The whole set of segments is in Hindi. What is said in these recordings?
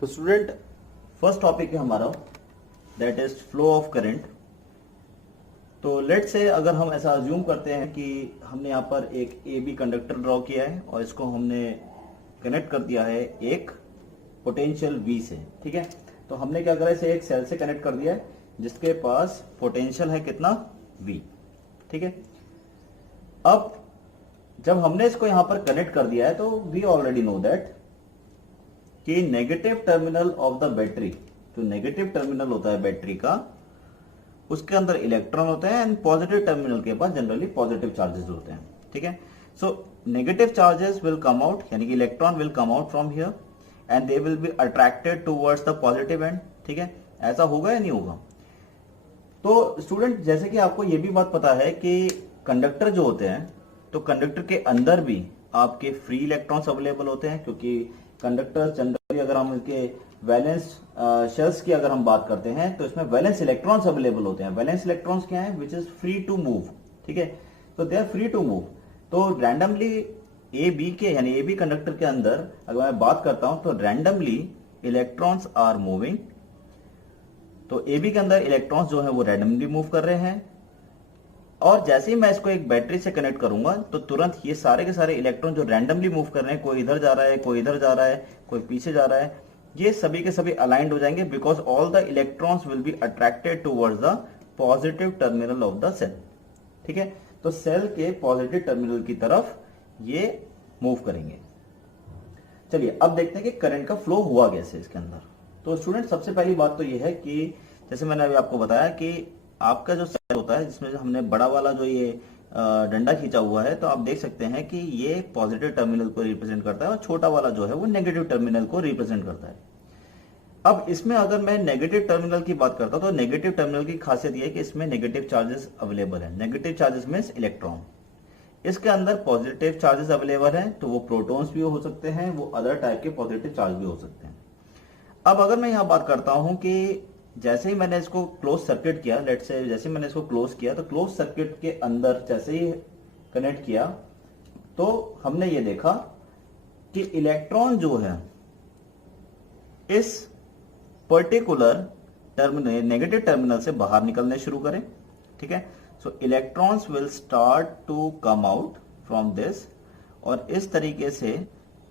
तो स्टूडेंट फर्स्ट टॉपिक है हमारा that is flow of current. तो लेट से अगर हम ऐसा अज्यूम करते हैं कि हमने यहाँ पर एक ए बी कंडक्टर ड्रॉ किया है और इसको हमने कनेक्ट कर दिया है एक पोटेंशियल वी से। ठीक है, तो हमने क्या करा, इसे एक सेल से कनेक्ट कर दिया है जिसके पास पोटेंशियल है कितना, वी। ठीक है, अब जब हमने इसको यहां पर कनेक्ट कर दिया है तो वी ऑलरेडी नो दैट कि negative terminal of the battery, जो नेगेटिव टर्मिनल होता है बैटरी का, उसके अंदर इलेक्ट्रॉन होते हैं एंड पॉजिटिव टर्मिनल के पास जनरली पॉजिटिव चार्जेस होते हैं। ठीक है, so negative charges will come out, यानी कि electron will come out from here and they will be attracted towards the positive and. ठीक है, ऐसा होगा या नहीं होगा? तो स्टूडेंट जैसे कि आपको यह भी बात पता है कि कंडक्टर जो होते हैं, तो कंडक्टर के अंदर भी आपके फ्री इलेक्ट्रॉन्स अवेलेबल होते हैं, क्योंकि कंडक्टर जनरली अगर हम इसके वैलेंस शेल्स की अगर हम बात करते हैं तो इसमें वैलेंस इलेक्ट्रॉन्स अवेलेबल होते हैं। वैलेंस इलेक्ट्रॉन्स क्या है, which is free to move. ठीक है, तो they are free to move. तो रैंडमली ए बी के, यानी ए बी कंडक्टर के अंदर अगर मैं बात करता हूं तो रैंडमली इलेक्ट्रॉन्स आर मूविंग। तो ए बी के अंदर इलेक्ट्रॉन्स जो है वो रैंडमली मूव कर रहे हैं, और जैसे ही मैं इसको एक बैटरी से कनेक्ट करूंगा तो तुरंत ये सारे के सारे इलेक्ट्रॉन जो रैंडमली मूव कर रहे हैं, कोई इधर जा रहा है, कोई इधर जा रहा है, कोई पीछे जा रहा है, ये सभी के सभी अलाइंड हो जाएंगे because all the electrons will be attracted towards the positive terminal of the cell. ठीक है, तो सेल के पॉजिटिव टर्मिनल की तरफ ये मूव करेंगे। चलिए अब देखते हैं कि करंट का फ्लो हुआ कैसे इसके अंदर। तो स्टूडेंट सबसे पहली बात तो ये है कि जैसे मैंने अभी आपको बताया कि आपका जो सेल होता है जिसमें हमने बड़ा वाला जो ये डंडा खींचा हुआ है, तो आप देख सकते हैं कि ये पॉजिटिव टर्मिनल को रिप्रेजेंट करता है और छोटा वाला जो है वो नेगेटिव टर्मिनल को रिप्रेजेंट करता है। अब इसमें अगर मैं नेगेटिव टर्मिनल की बात करता हूं तो नेगेटिव टर्मिनल की खासियत यह है कि इसमें नेगेटिव चार्जेस अवेलेबल है। Negative charges means electron. इसके अंदर पॉजिटिव चार्जेस अवेलेबल है, तो वो प्रोटॉन्स भी हो सकते हैं, वो अदर टाइप के पॉजिटिव चार्ज भी हो सकते हैं। अब अगर मैं यहां बात करता हूं कि जैसे ही मैंने इसको क्लोज सर्किट किया, लेट से जैसे मैंने इसको क्लोज किया, तो क्लोज सर्किट के अंदर जैसे ही कनेक्ट किया तो हमने ये देखा कि इलेक्ट्रॉन जो है इस पर्टिकुलर टर्मिनल, नेगेटिव टर्मिनल से बाहर निकलने शुरू करें। ठीक है, so electrons will start to come out from this, और इस तरीके से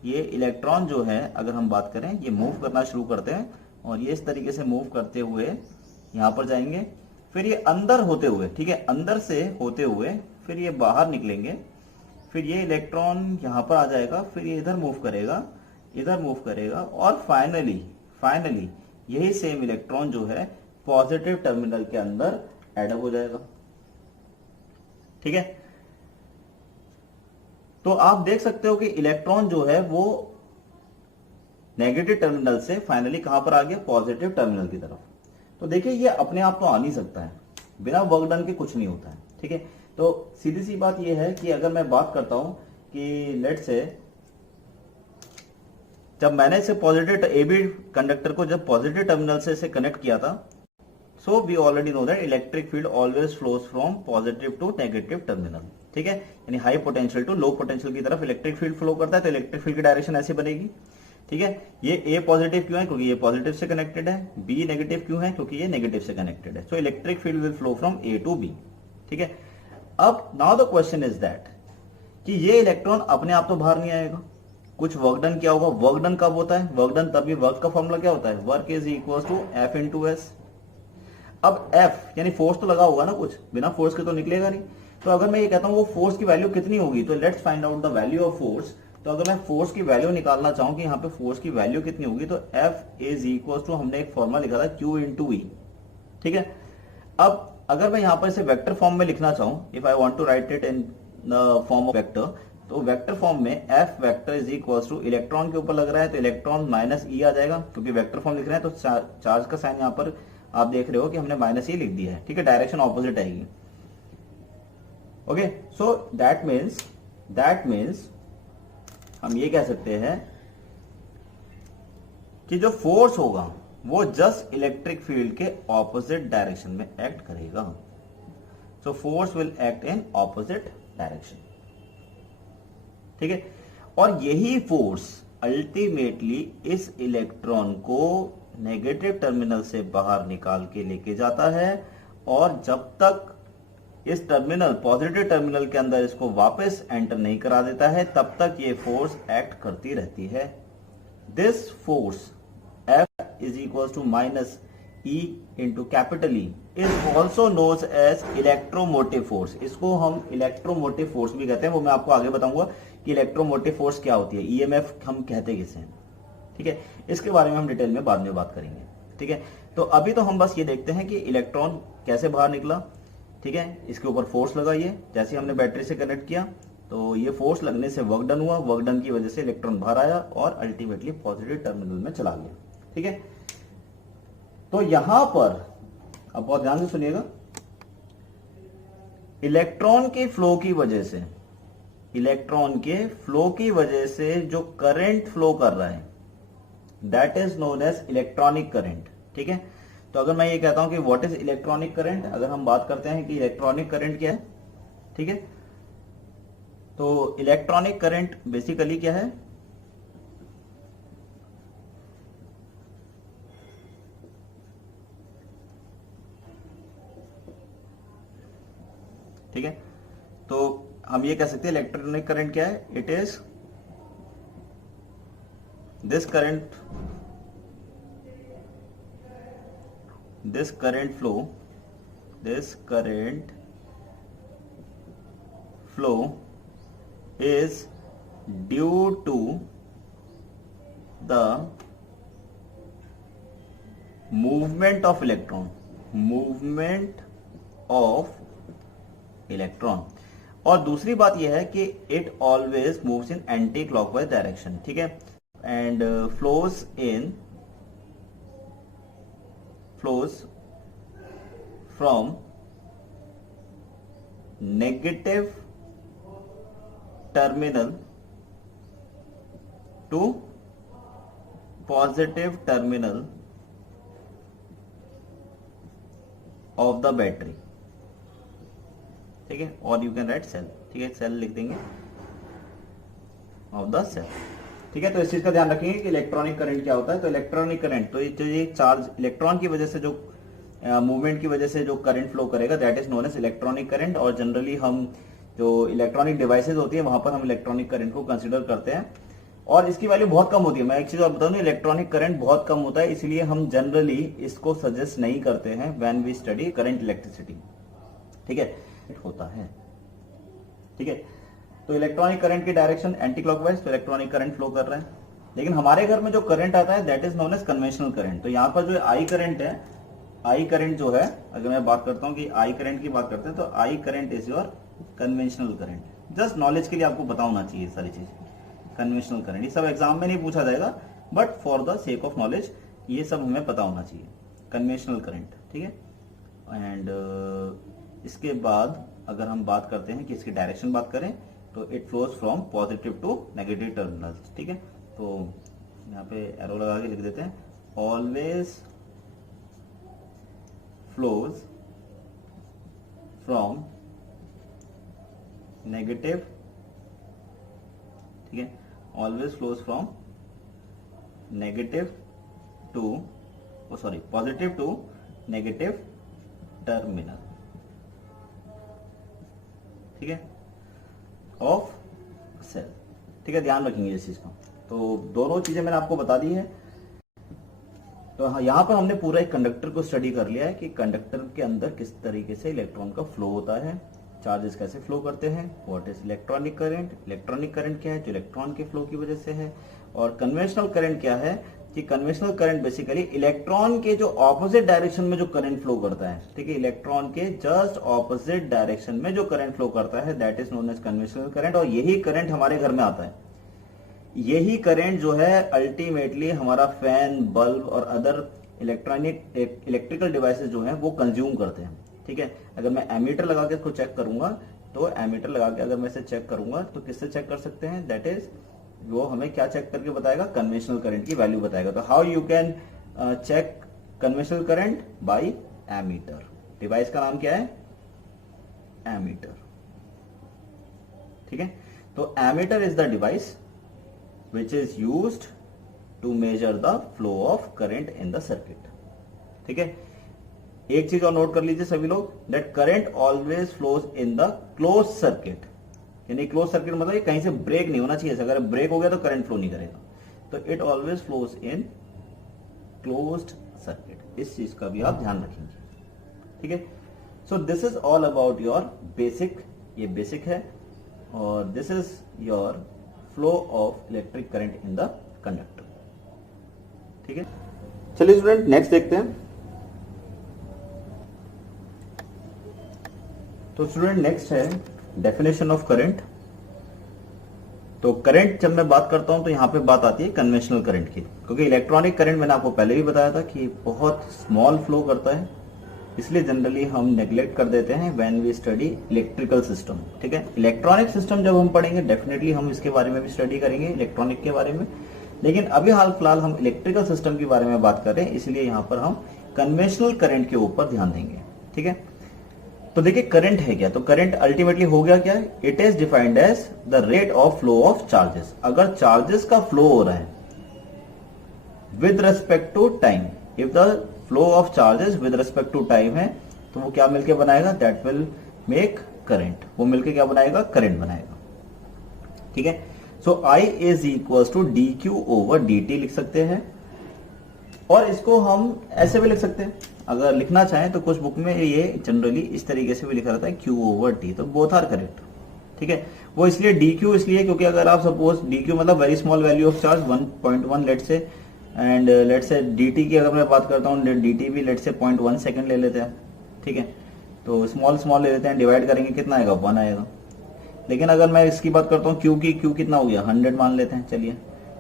ये इलेक्ट्रॉन जो है अगर हम बात करें ये मूव करना शुरू करते हैं, और ये इस तरीके से मूव करते हुए यहां पर जाएंगे, फिर ये अंदर होते हुए, ठीक है, अंदर से होते हुए फिर ये बाहर निकलेंगे, फिर ये इलेक्ट्रॉन यहां पर आ जाएगा, फिर ये इधर मूव करेगा, इधर मूव करेगा, और फाइनली यही सेम इलेक्ट्रॉन जो है पॉजिटिव टर्मिनल के अंदर एडअप हो जाएगा। ठीक है, तो आप देख सकते हो कि इलेक्ट्रॉन जो है वो नेगेटिव टर्मिनल से फाइनली कहां पर आ गया, पॉजिटिव टर्मिनल की तरफ। तो देखिए ये अपने आप तो आ नहीं सकता है, बिना वर्क डन के कुछ नहीं होता है। ठीक है, तो सीधी सी बात ये है कि अगर मैं बात करता हूं कि लेट से जब मैंने इसे पॉजिटिव ए बी कंडक्टर को जब पॉजिटिव टर्मिनल से इसे कनेक्ट किया था, so we already know that electric field always flows from positive to negative terminal. ठीक है, यानी high potential to low potential की तरफ इलेक्ट्रिक फील्ड फ्लो करता है, तो इलेक्ट्रिक फील्ड की डायरेक्शन ऐसी बनेगी। ठीक है, ये ए पॉजिटिव क्यों है, क्योंकि ये पॉजिटिव से कनेक्टेड है, बी नेगेटिव क्यों है, क्योंकि ये नेगेटिव से कनेक्टेड है। So electric field will flow from A to B. ठीक है, अब now the question is that कि ये इलेक्ट्रॉन अपने आप तो बाहर नहीं आएगा, कुछ वर्क डन क्या होगा। वर्क डन कब होता है, वर्क डन तभी, वर्क का फॉर्मूला क्या होता है, work is equal to F into S. अब एफ यानी फोर्स तो लगा होगा ना, कुछ बिना फोर्स के तो निकलेगा नहीं। तो अगर मैं ये कहता हूं वो फोर्स की वैल्यू कितनी होगी, तो let's find out the value of force. तो अगर मैं फोर्स की वैल्यू निकालना चाहूं कि यहाँ पे फोर्स की वैल्यू कितनी होगी, तो एफ इज इक्वल टू, हमने एक फॉर्मूला लिखा था क्यू इंटू ई। ठीक है, अब अगर मैं यहाँ पर इसे वेक्टर फॉर्म में लिखना चाहूं, if I want to write it in the form of vector, तो वेक्टर फॉर्म में F vector is equal to, electron के ऊपर लग रहा है तो इलेक्ट्रॉन माइनस ई आ जाएगा, क्योंकि वेक्टर फॉर्म लिख रहे हैं तो चार्ज का साइन यहाँ पर आप देख रहे हो कि हमने माइनस ई लिख दिया है। ठीक है, डायरेक्शन ऑपोजिट आएगी। ओके, सो दैट मीन्स हम ये कह सकते हैं कि जो फोर्स होगा वो जस्ट इलेक्ट्रिक फील्ड के ऑपोजिट डायरेक्शन में एक्ट करेगा। So force will act in opposite direction. ठीक है, और यही फोर्स अल्टीमेटली इस इलेक्ट्रॉन को नेगेटिव टर्मिनल से बाहर निकाल के लेके जाता है, और जब तक इस टर्मिनल पॉजिटिव टर्मिनल के अंदर इसको वापस एंटर नहीं करा देता है तब तक ये फोर्स एक्ट करती रहती है। This force F is equals to minus E into capital E is also known as electromotive force. इसको हम इलेक्ट्रोमोटिव फोर्स भी कहते हैं, वो मैं आपको आगे बताऊंगा कि इलेक्ट्रोमोटिव फोर्स क्या होती है, EMF हम कहते किसे हैं। ठीक है, इसके बारे में हम डिटेल में बाद में बात करेंगे। ठीक है, तो अभी तो हम बस ये देखते हैं कि इलेक्ट्रॉन कैसे बाहर निकला। ठीक है, इसके ऊपर फोर्स लगाइए, जैसे हमने बैटरी से कनेक्ट किया तो ये फोर्स लगने से वर्क डन हुआ, वर्क डन की वजह से इलेक्ट्रॉन बाहर आया और अल्टीमेटली पॉजिटिव टर्मिनल में चला गया। ठीक है, तो यहां पर अब बहुत ध्यान से सुनिएगा, इलेक्ट्रॉन के फ्लो की वजह से, इलेक्ट्रॉन के फ्लो की वजह से जो करंट फ्लो कर रहा है that is known as electronic current. ठीक है, तो अगर मैं ये कहता हूं कि व्हाट इज इलेक्ट्रॉनिक करंट, अगर हम बात करते हैं कि इलेक्ट्रॉनिक करंट क्या है, ठीक है, तो इलेक्ट्रॉनिक करंट बेसिकली क्या है, ठीक है, तो हम ये कह सकते हैं इलेक्ट्रॉनिक करंट क्या है, it is this current flow is due to the movement of electron, और दूसरी बात यह है कि it always moves in anti clockwise direction. ठीक है, and flows from negative terminal to positive terminal of the battery। ठीक है, और यू कैन राइट सेल। ठीक है, सेल लिख देंगे ऑफ द सेल। ठीक है, तो इस चीज का ध्यान रखेंगे कि इलेक्ट्रॉनिक करंट क्या होता है। तो इलेक्ट्रॉनिक करंट, तो ये चार्ज इलेक्ट्रॉन की वजह से जो मूवमेंट की वजह से जो करंट फ्लो करेगा that is known as electronic current. और जनरली हम जो इलेक्ट्रॉनिक डिवाइसेज होती है वहां पर हम इलेक्ट्रॉनिक करंट को कंसिडर करते हैं, और इसकी वैल्यू बहुत कम होती है। मैं एक चीज और बता दूं, इलेक्ट्रॉनिक करंट बहुत कम होता है, इसलिए हम जनरली इसको सजेस्ट नहीं करते हैं when we study current electricity. ठीक है, होता है। ठीक है, तो इलेक्ट्रॉनिक करंट की डायरेक्शन एंटी क्लॉकवाइज, तो इलेक्ट्रॉनिक करंट फ्लो कर रहा है। लेकिन हमारे घर में जो करंट आता है that is known as conventional current. तो यहाँ पर जो आई करंट है, आई करंट जो है, अगर मैं बात करता हूं कि आई करंट की बात करते हैं तो I current is your conventional current. Just knowledge के लिए आपको पता होना चाहिए सारी चीज। कन्वेंशनल करंट ये सब एग्जाम में नहीं पूछा जाएगा, but for the sake of knowledge ये सब हमें पता होना चाहिए, कन्वेंशनल करंट। ठीक है, एंड इसके बाद अगर हम बात करते हैं कि इसकी डायरेक्शन बात करें तो it flows from positive to negative terminals. ठीक है, तो यहाँ पे एरो लगा के लिख देते हैं, ऑलवेज फ्लोज फ्रॉम नेगेटिव, ठीक है, always flows from negative to positive to negative terminal. ठीक है, ऑफ सेल। ठीक है, ध्यान रखेंगे इस चीज का। तो दोनों चीजें मैंने आपको बता दी है। तो हाँ, यहां पर हमने पूरा एक कंडक्टर को स्टडी कर लिया है कि कंडक्टर के अंदर किस तरीके से इलेक्ट्रॉन का फ्लो होता है, चार्जेस कैसे फ्लो करते हैं, what is electronic current, electronic current क्या है जो इलेक्ट्रॉन के फ्लो की वजह से है, और कन्वेंशनल करंट क्या है कि कन्वेंशनल करंट बेसिकली इलेक्ट्रॉन के जो ऑपोजिट डायरेक्शन में जो करंट फ्लो करता है। ठीक है, इलेक्ट्रॉन के जस्ट ऑपोजिट डायरेक्शन में जो करंट फ्लो करता है that is known as conventional current. और यही करंट हमारे घर में आता है, यही करंट जो है अल्टीमेटली हमारा फैन, बल्ब और अदर इलेक्ट्रिकल डिवाइसेस जो हैं वो कंज्यूम करते हैं। ठीक है, अगर मैं एमीटर लगा के इसको चेक करूंगा, तो एमीटर लगा के अगर मैं इसे चेक करूंगा तो किससे चेक कर सकते हैं, दैट इज वो हमें क्या चेक करके बताएगा, कन्वेंशनल करंट की वैल्यू बताएगा। तो how you can check conventional current, by ammeter. Device का नाम क्या है, एमीटर। ठीक है, तो ammeter is the device which is used to measure the flow of current in the circuit. ठीक है, एक चीज और नोट कर लीजिए सभी लोग, that current always flows in the close circuit. यानी क्लोज सर्किट मतलब ये कहीं से ब्रेक नहीं होना चाहिए, अगर ब्रेक हो गया तो करंट फ्लो नहीं करेगा, तो it always flows in closed circuit. इस चीज का भी आप ध्यान रखेंगे। ठीक है, so this is all about your basic, ये बेसिक है, और this is your flow of electric current in the conductor. ठीक है, चलिए स्टूडेंट नेक्स्ट देखते हैं। तो स्टूडेंट नेक्स्ट है डेफिनेशन ऑफ करंट। तो करंट जब मैं बात करता हूं तो यहां पे बात आती है कन्वेंशनल करंट की, क्योंकि इलेक्ट्रॉनिक करंट मैंने आपको पहले भी बताया था कि बहुत स्मॉल फ्लो करता है, इसलिए जनरली हम नेग्लेक्ट कर देते हैं when we study electrical system. ठीक है, इलेक्ट्रॉनिक सिस्टम जब हम पढ़ेंगे डेफिनेटली हम इसके बारे में भी स्टडी करेंगे, इलेक्ट्रॉनिक के बारे में, लेकिन अभी हाल फिलहाल हम इलेक्ट्रिकल सिस्टम के बारे में बात कर रहे हैं, इसलिए यहां पर हम कन्वेंशनल करंट के ऊपर ध्यान देंगे। ठीक है, तो देखिए करंट है क्या, तो करंट अल्टीमेटली हो गया क्या, it is defined as the rate of flow of charges. अगर चार्जेस का फ्लो हो रहा है with respect to time, if the flow of charges with respect to time है, तो वो क्या मिलके बनाएगा, दैट विल मेक करंट। वो मिलके क्या बनाएगा, करंट बनाएगा। ठीक है, so I is equal to D Q over D T लिख सकते हैं, और इसको हम ऐसे भी लिख सकते हैं, अगर लिखना चाहें तो कुछ बुक में ये जनरली इस तरीके से भी लिखा रहता है Q ओवर T, तो बोथ आर करेक्ट। ठीक है, वो इसलिए DQ इसलिए क्योंकि अगर आप सपोज DQ मतलब very small value of charge 1.1 let say, and let say DT की अगर मैं बात करता हूँ, DT भी लेट से 0.1 सेकंड ले लेते हैं। ठीक है, तो स्मॉल स्मॉल ले लेते हैं, डिवाइड करेंगे कितना आएगा, 1 आएगा। लेकिन अगर मैं इसकी बात करता हूँ Q की, Q कितना हो गया, 100 मान लेते हैं, चलिए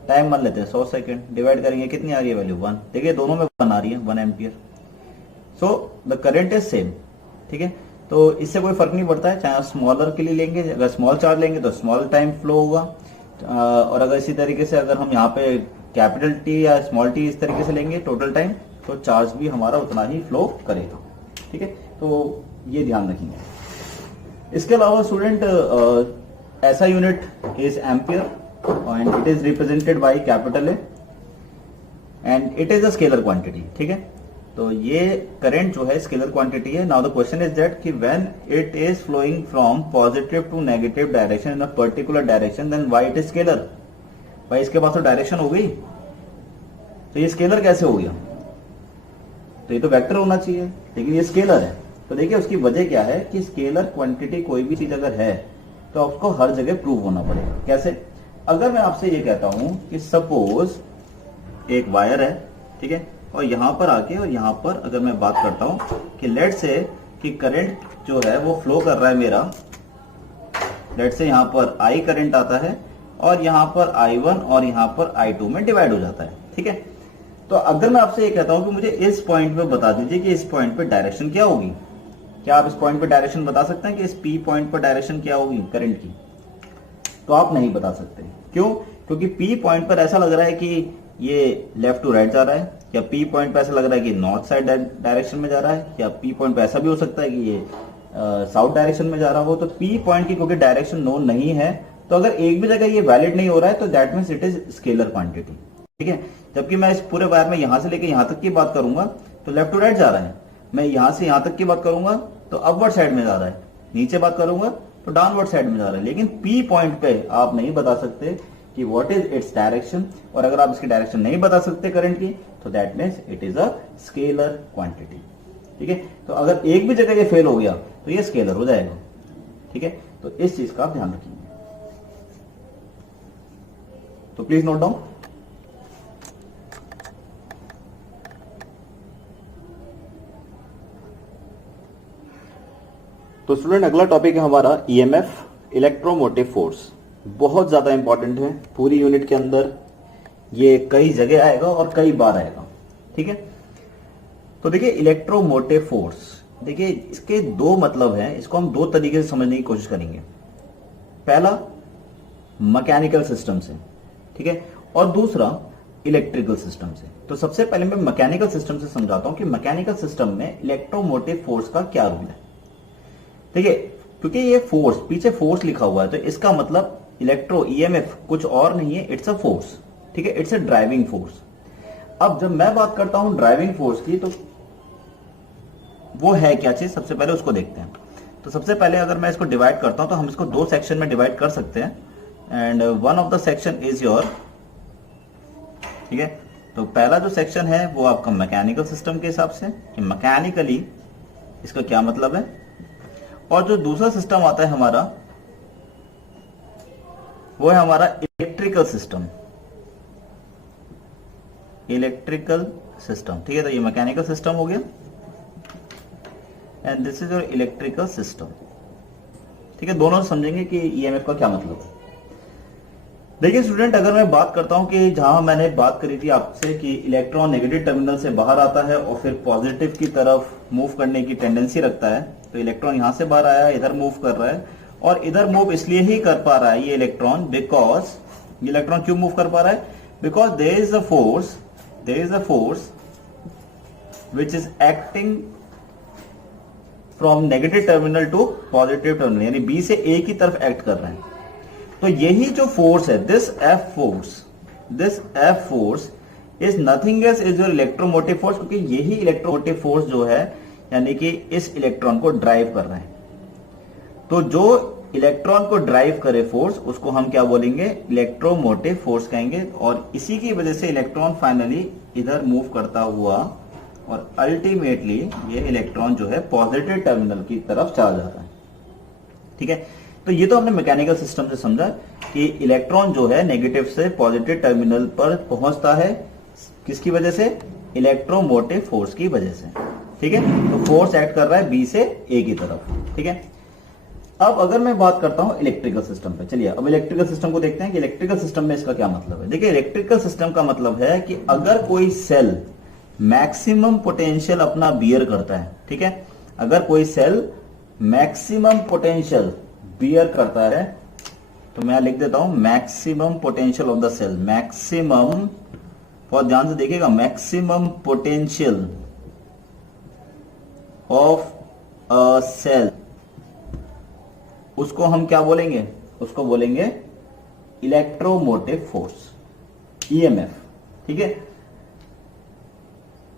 टाइम मान लेते हैं 100 सेकंड, डिवाइड करेंगे कितनी आ रही है वैल्यू, 1। देखिए दोनों में 1 आ रही है, 1 ampere. So the current is same. ठीक है, तो इससे कोई फर्क नहीं पड़ता है, चाहे आप स्मॉलर के लिए लेंगे, अगर स्मॉल चार्ज लेंगे तो स्मॉल टाइम फ्लो होगा, और अगर इसी तरीके से अगर हम यहाँ पे कैपिटल टी या स्मॉल टी इस तरीके से लेंगे टोटल टाइम, तो चार्ज भी हमारा उतना ही फ्लो करेगा। ठीक है, तो ये ध्यान रखेंगे। इसके अलावा स्टूडेंट ऐसा unit is ampere, and it is represented by capital A, and it is a scalar quantity. ठीक है, तो ये करंट जो है स्केलर क्वांटिटी है। Now the question is that कि when it is flowing from positive to negative direction in a particular direction, then why it is scalar. भाई इसके पास तो डायरेक्शन हो गई, तो ये स्केलर कैसे हो गया, तो ये तो वेक्टर होना चाहिए, लेकिन ये स्केलर है। तो देखिए उसकी वजह क्या है कि स्केलर क्वांटिटी कोई भी चीज अगर है तो आपको हर जगह प्रूव होना पड़ेगा। कैसे, अगर मैं आपसे ये कहता हूं कि सपोज एक वायर है, ठीक है, और यहां पर आके और यहां पर अगर मैं बात करता हूं कि लेट से कि करंट जो है वो फ्लो कर रहा है मेरा, लेट से यहां पर I करंट आता है और यहां पर I1 और यहां पर I2 में डिवाइड हो जाता है। ठीक है, तो अगर मैं आपसे ये कहता हूं कि मुझे इस पॉइंट पे बता दीजिए कि इस पॉइंट पे डायरेक्शन क्या होगी, क्या आप इस पॉइंट पे डायरेक्शन बता सकते हैं कि इस P पॉइंट पर डायरेक्शन क्या होगी करंट की, तो आप नहीं बता सकते। क्यों, क्योंकि P पॉइंट पर ऐसा लग रहा है कि ये लेफ्ट टू राइट जा रहा है, या P पॉइंट पे ऐसा लग रहा है कि नॉर्थ साइड डायरेक्शन में जा रहा है, या P पॉइंट पे ऐसा भी हो सकता है कि ये साउथ डायरेक्शन में जा रहा हो। तो P पॉइंट की क्योंकि डायरेक्शन नोन नहीं है, तो अगर एक भी जगह ये वैलिड नहीं हो रहा है तो that means it is scalar quantity. ठीक है, जबकि मैं इस पूरे वायर में यहां से लेके यहां तक की बात करूंगा तो लेफ्ट टू राइट जा रहा है, मैं यहां से यहां तक की बात करूंगा तो अपवर्ड साइड में जा रहा है, नीचे बात करूंगा तो डाउनवर्ड साइड में जा रहा है। लेकिन P पॉइंट पे आप नहीं बता सकते कि व्हाट इज इट्स डायरेक्शन, और अगर आप इसकी डायरेक्शन नहीं बता सकते करंट की तो that means it is a scalar quantity. ठीक है, तो अगर एक भी जगह ये फेल हो गया तो ये स्केलर हो जाएगा। ठीक है, तो इस चीज का आप ध्यान रखिए, तो प्लीज नोट डाउन। तो स्टूडेंट अगला टॉपिक है हमारा EMF, इलेक्ट्रोमोटिव फोर्स। बहुत ज्यादा इंपॉर्टेंट है पूरी यूनिट के अंदर, ये कई जगह आएगा और कई बार आएगा। ठीक है, तो देखिए इलेक्ट्रोमोटिव फोर्स, देखिए इसके दो मतलब हैं, इसको हम दो तरीके से समझने की कोशिश करेंगे। पहला मैकेनिकल सिस्टम से, ठीक है, और दूसरा इलेक्ट्रिकल सिस्टम से। तो सबसे पहले मैं मैकेनिकल सिस्टम से समझाता हूं कि मैकेनिकल सिस्टम में इलेक्ट्रोमोटिव फोर्स का क्या रोल है। देखिए क्योंकि ये फोर्स, पीछे फोर्स लिखा हुआ है, तो इसका मतलब इलेक्ट्रो ईएमएफ कुछ और नहीं है, इट्स अ फोर्स, ठीक है, इट्स अ ड्राइविंग फोर्स। अब जब मैं बात करता हूं ड्राइविंग फोर्स की, तो वो है क्या चीज, सबसे पहले उसको देखते हैं। तो सबसे पहले अगर मैं इसको डिवाइड करता हूं तो हम इसको दो सेक्शन में डिवाइड कर सकते हैं, and one of the section is your, ठीक है। तो पहला जो सेक्शन है वो आपका मैकेनिकल सिस्टम के हिसाब से, कि मैकेनिकली इसका क्या मतलब है, और जो दूसरा सिस्टम आता है हमारा वो है हमारा इलेक्ट्रिकल सिस्टम, इलेक्ट्रिकल सिस्टम, ठीक है। तो ये मैकेनिकल सिस्टम हो गया and this is your electrical system, ठीक है। दोनों समझेंगे कि ईएमएफ का क्या मतलब है। देखिए स्टूडेंट, अगर मैं बात करता हूं कि जहां मैंने बात करी थी आपसे कि इलेक्ट्रॉन नेगेटिव टर्मिनल से बाहर आता है और फिर पॉजिटिव की तरफ मूव करने की टेंडेंसी रखता है, तो इलेक्ट्रॉन यहां से बाहर आया, इधर मूव कर रहा है, और इधर मूव इसलिए ही कर पा रहा है ये इलेक्ट्रॉन, बिकॉज ये इलेक्ट्रॉन क्यों मूव कर पा रहा है, because there is a force which is acting from negative terminal to positive terminal, यानी बी से ए की तरफ एक्ट कर रहे हैं। तो यही जो फोर्स है, this F force is nothing else is your electromotive force, क्योंकि यही इलेक्ट्रोमोटिव फोर्स जो है यानी कि इस इलेक्ट्रॉन को ड्राइव कर रहे हैं। तो जो इलेक्ट्रॉन को ड्राइव करे फोर्स, उसको हम क्या बोलेंगे, इलेक्ट्रोमोटिव फोर्स कहेंगे, और इसी की वजह से इलेक्ट्रॉन फाइनली इधर मूव करता हुआ और अल्टीमेटली ये इलेक्ट्रॉन जो है पॉजिटिव टर्मिनल की तरफ चला जाता है, ठीक है। तो ये तो हमने मैकेनिकल सिस्टम से समझा कि इलेक्ट्रॉन जो है नेगेटिव से पॉजिटिव टर्मिनल पर पहुंचता है, किसकी वजह से, इलेक्ट्रोमोटिव फोर्स की वजह से, ठीक है। तो फोर्स एक्ट कर रहा है बी से ए की तरफ, ठीक है। अब अगर मैं बात करता हूं इलेक्ट्रिकल सिस्टम पे, चलिए अब इलेक्ट्रिकल सिस्टम को देखते हैं कि इलेक्ट्रिकल सिस्टम में इसका क्या मतलब है। देखिए इलेक्ट्रिकल सिस्टम का मतलब है कि अगर कोई सेल मैक्सिमम पोटेंशियल अपना बियर करता है, ठीक है, अगर कोई सेल मैक्सिमम पोटेंशियल बियर करता है, तो मैं लिख देता हूं maximum potential of the cell, maximum, बहुत ध्यान से देखिएगा, maximum potential of a cell, उसको हम क्या बोलेंगे, उसको बोलेंगे इलेक्ट्रोमोटिव फोर्स, ईएमएफ, ठीक है।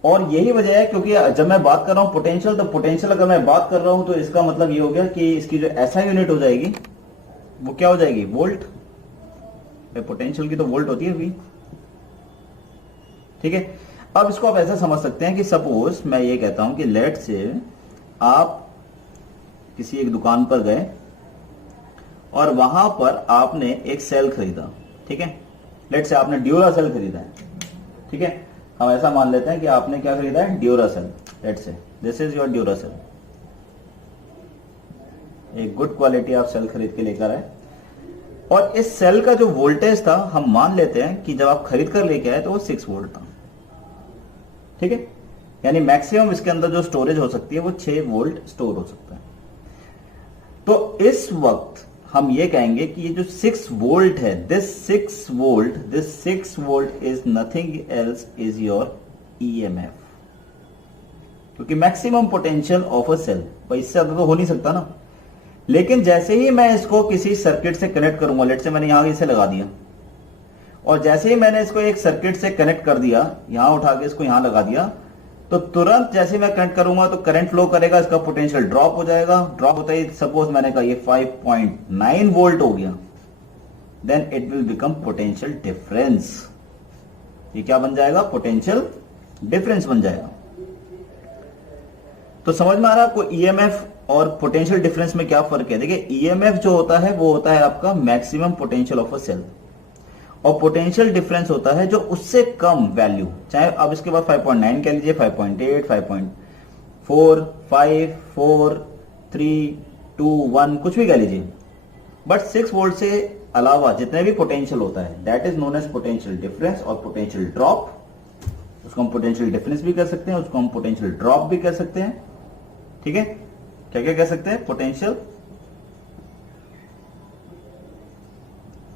और यही वजह है क्योंकि जब मैं बात कर रहा हूं पोटेंशियल, तो पोटेंशियल अगर मैं बात कर रहा हूं तो इसका मतलब ये हो गया कि इसकी जो ऐसा यूनिट हो जाएगी वो क्या हो जाएगी, वोल्ट। पोटेंशियल की तो वोल्ट होती है भी, ठीक है। अब इसको आप ऐसा समझ सकते हैं कि सपोज मैं ये कहता हूं कि लेट से आप किसी एक दुकान पर गए और वहां पर आपने एक सेल खरीदा, ठीक है। लेट से आपने ड्यूरा सेल खरीदा है, ठीक है। हम ऐसा मान लेते हैं कि आपने क्या खरीदा है, ड्यूरासेल, लेट से दिस इज योर ड्यूरासेल, एक गुड क्वालिटी आप सेल खरीद के लेकर आए, और इस सेल का जो वोल्टेज था हम मान लेते हैं कि जब आप खरीद कर लेके आए तो वो 6 वोल्ट था, ठीक है। यानी मैक्सिमम इसके अंदर जो स्टोरेज हो सकती है वो 6 वोल्ट स्टोर हो सकता है। तो इस वक्त हम ये कहेंगे कि ये जो 6 वोल्ट है, this 6 volt is nothing else is your EMF, क्योंकि maximum potential of a cell, भाई इससे ज्यादा तो हो नहीं सकता ना। लेकिन जैसे ही मैं इसको किसी सर्किट से कनेक्ट करूंगा, लेट से मैंने यहां इसे लगा दिया, और जैसे ही मैंने इसको एक सर्किट से कनेक्ट कर दिया, यहां उठा के इसको यहां लगा दिया, तो तुरंत जैसे मैं कनेक्ट करूंगा तो करंट फ्लो करेगा, इसका पोटेंशियल ड्रॉप हो जाएगा। ड्रॉप होता ही सपोज मैंने कहा ये 5.9 वोल्ट हो गया, then it will become potential difference. ये क्या बन जाएगा, पोटेंशियल डिफरेंस बन जाएगा। तो समझ में आ रहा है आपको ईएमएफ और पोटेंशियल डिफरेंस में क्या फर्क है। देखिए ईएमएफ जो होता है वो होता है आपका maximum potential of a cell, और पोटेंशियल डिफरेंस होता है जो उससे कम वैल्यू, चाहे अब इसके बाद 5.9 कह लीजिए, 5.8, 5.4, 5, 4, 3, 2, 1 कुछ भी कह लीजिए, बट 6 वोल्ट से अलावा जितने भी पोटेंशियल होता है that is known as potential difference और पोटेंशियल ड्रॉप। उसको हम पोटेंशियल डिफरेंस भी कर सकते हैं, उसको हम पोटेंशियल ड्रॉप भी कर सकते हैं, ठीक है। क्या क्या कह सकते हैं, पोटेंशियल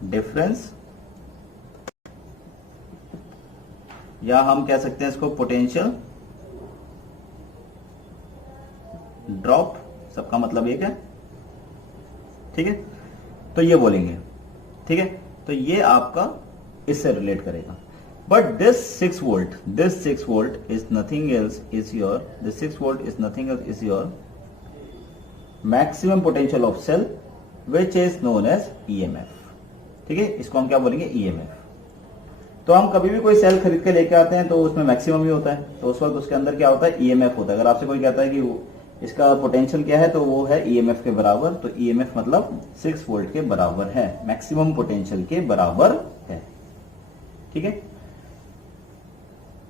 डिफरेंस, या हम कह सकते हैं इसको पोटेंशियल ड्रॉप, सबका मतलब एक है, ठीक है। तो ये बोलेंगे ठीक है, तो ये आपका इससे रिलेट करेगा। But this 6 volt is nothing else is your, this 6 volt is nothing else is your maximum potential of cell which is known as EMF. ठीक है, इसको हम क्या बोलेंगे, ईएमएफ। तो हम कभी भी कोई सेल खरीद के लेके आते हैं तो उसमें मैक्सिमम ही होता है, तो उस वक्त उसके अंदर क्या होता है, ईएमएफ होता है। अगर आपसे कोई कहता है कि इसका पोटेंशियल क्या है, तो वो है ईएमएफ के बराबर। तो ईएमएफ मतलब 6 वोल्ट के बराबर है, मैक्सिमम पोटेंशियल के बराबर है। ठीक है,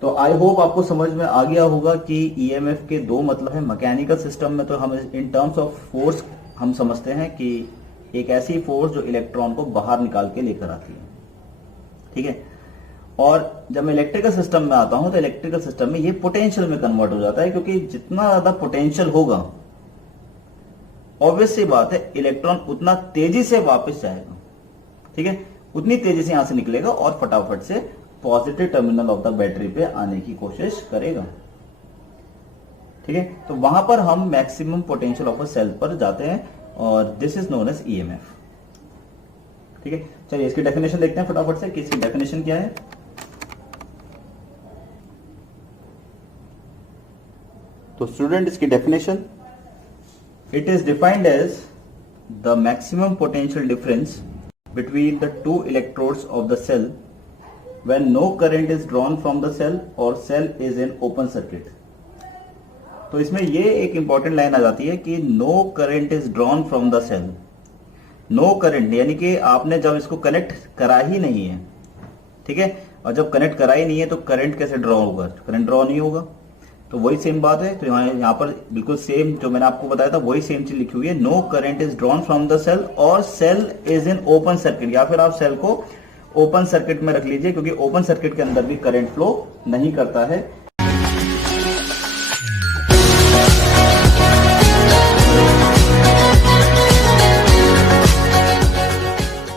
तो आई होप आपको समझ में आ गया होगा कि ईएमएफ के दो मतलब है। मैकेनिकल सिस्टम में तो हम इन टर्म्स ऑफ फोर्स हम समझते हैं कि एक ऐसी फोर्स जो इलेक्ट्रॉन को बाहर निकाल के लेकर आती है। ठीक है, और जब मैं इलेक्ट्रिकल सिस्टम में आता हूं तो इलेक्ट्रिकल सिस्टम में ये पोटेंशियल में कन्वर्ट हो जाता है, क्योंकि जितना ज्यादा पोटेंशियल होगा, ऑब्वियस सी बात है, इलेक्ट्रॉन उतना तेजी से वापस जाएगा। ठीक है, उतनी तेजी से यहां से निकलेगा और फटाफट से positive terminal of the battery पे आने की कोशिश करेगा। ठीक है, तो वहां पर हम maximum potential of a cell पर जाते हैं और this is known as EMF. ठीक है, चलिए इसकी डेफिनेशन देखते हैं फटाफट से कि इसकी डेफिनेशन क्या है। तो स्टूडेंट, इसकी definition, it is defined as the maximum potential difference between the two electrodes of the cell when no current is drawn from the cell or cell is in open circuit। तो इसमें ये एक इंपॉर्टेंट लाइन आ जाती है कि no current is drawn from the cell। no current यानी कि आपने जब इसको कनेक्ट करा ही नहीं है, ठीक है, और जब कनेक्ट करा ही नहीं है तो करंट कैसे ड्रॉ होगा, करंट ड्रॉ नहीं होगा। तो वही सेम बात है, तो यहाँ पर बिल्कुल सेम जो मैंने आपको बताया था वही सेम चीज लिखी हुई है, no current is drawn from the cell और cell is in open circuit, या फिर आप सेल को ओपन सर्किट में रख लीजिए, क्योंकि ओपन सर्किट के अंदर भी करंट फ्लो नहीं करता है।